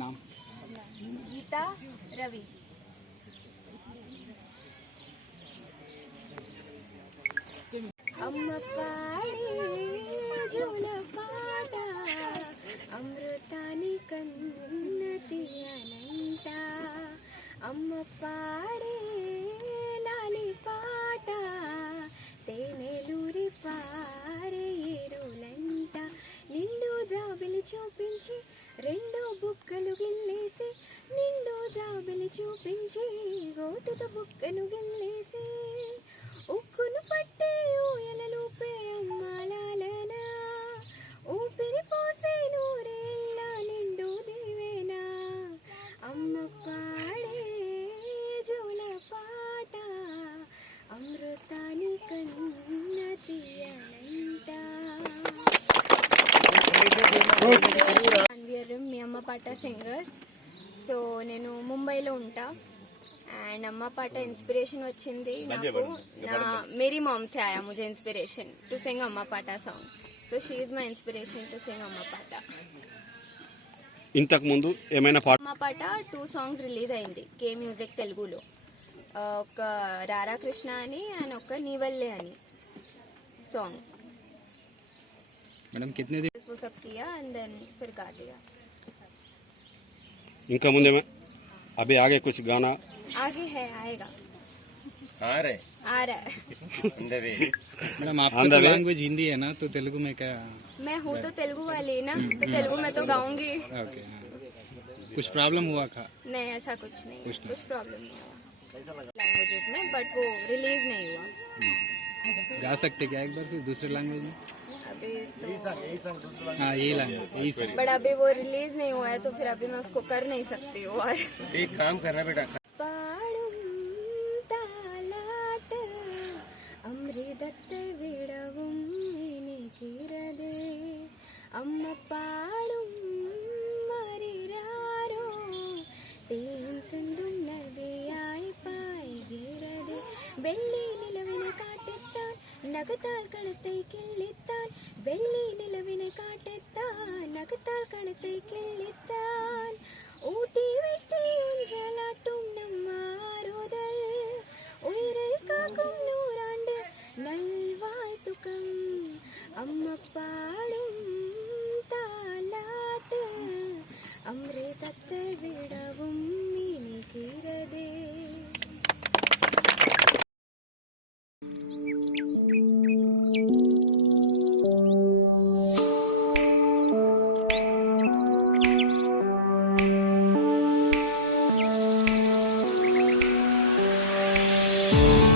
नाम गीता रवि। अम्म पाडे जुल पाट अमृतानि कन्नति अनंत अम्म पाडे लाली पाट తేనెలూరి పారే ఏరులంట నిండు జాబిలి చూపించి రెండో బుక్కలు గిల్లేసి నిండు జాబిలి చూపించి గోటుతో బుక్కను గిల్లేసి ఉక్కును పట్టే ఊయలలూపే అమ్మాలాలన ఊపిరి పోసే నూరేళ్ళ నిండు దివేనా అమ్మ పాడే జోల పాట అమృతాని కన్నతి అనంత. మీ అమ్మ పాట సింగర్. సో నేను ముంబైలో ఉంటా అండ్ అమ్మ పాట ఇన్స్పిరేషన్ వచ్చింది నాకు मेरी मॉम से आया मुझे इंस्पिरेशन टू सिंग अम्मा पाटा song. So she is my inspiration to sing అమ్మ పాట. ఇంతకు ముందు ఏమైనా పాట అమ్మ పాట 2 సాంగ్స్ రిలీజ్ అయింది కే మ్యూజిక్ తెలుగులో. ఒక రారా కృష్ణ అని అండ్ ఒక నీవల్లే అని సాంగ్. मैडम कितने दिन वो सब किया एंड देन फिर गा दिया. ఇంకా ముందే అభి ఆగే కుछ गाना आगे है आएगा आ रहा है. मैडम आपका तो लैंग्वेज हिंदी है ना, तो तेलुगु में क्या? मैं हूँ तो तेलुगु वाली ना, तो तेलुगु में तो गाऊंगी. ओके. कुछ प्रॉब्लम हुआ था? नहीं ऐसा कुछ नहीं, कुछ प्रॉब्लम नहीं हुआ लैंग्वेजेस में, बट वो रिलीज नहीं हुआ. गा सकते क्या एक बार फिर दूसरे लैंग्वेज में? अभी तो हाँ यही लैंग्वेज यही सर. बट अभी वो रिलीज नहीं हुआ है तो फिर अभी मैं उसको कर नहीं सकती हूँ. और एक काम करना बेटा, പാടും താലാട്ട് അമൃതത്തെ വിടവും എനിക്കിരതേ അമ്മ പാടും മരിരാരോ തേൻ സിന്ദും നദിയായി പായ്கிறதே വെള്ളി നിലവിനെ കാട്ടെത്താൻ നഖത്താൽ കഴുത്തെ കിള്ളിത്താൻ വെള്ളി നിലവിനെ കാട്ടെത്താൻ നഖത്താൽ കഴുത്തെ കിള്ളിത്താൻ ഊട്ടി വെട്ടി ഉഞ്ചലാട്ടും നമ്മാറുതൽ ഉയരെ കാക്കും നൂറാണ്ട് നൽവാഴ്ത്തുക്കം അമ്മ പാടും താലാട്ട് അമൃതത്തെ